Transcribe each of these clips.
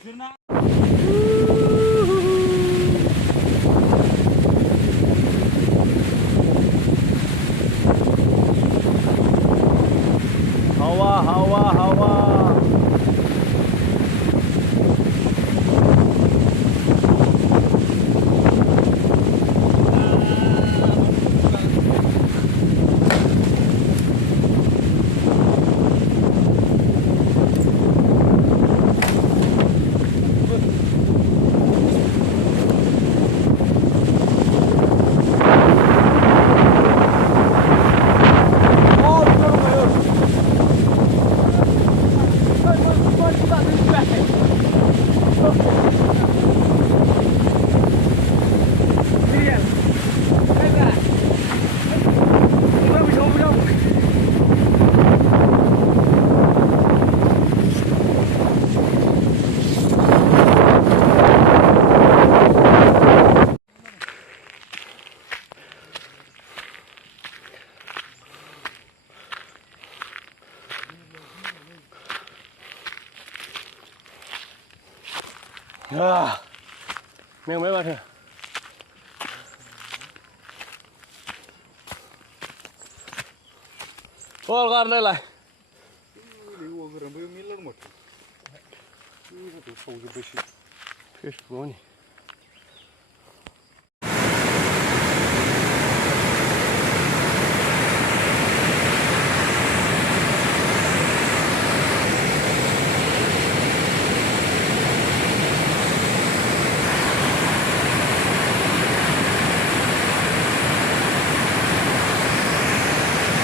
हवा हवा हवा Mèo mấy bạn thôi. Ôi con đây này. Fish bone.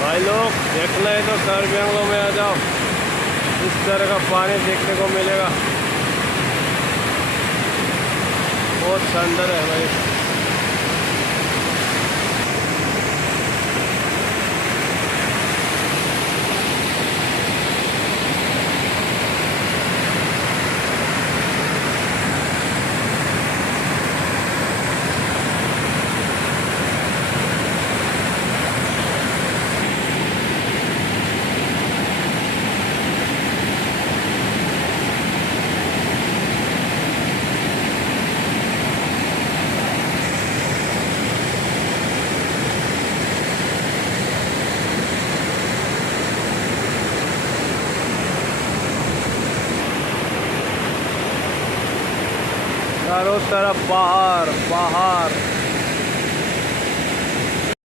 भाई लोग देखना है तो कार्बी आंगलों में आ जाओ, इस तरह का पानी देखने को मिलेगा, बहुत शानदार है भाई। चारों तरफ पहाड़ पहाड़।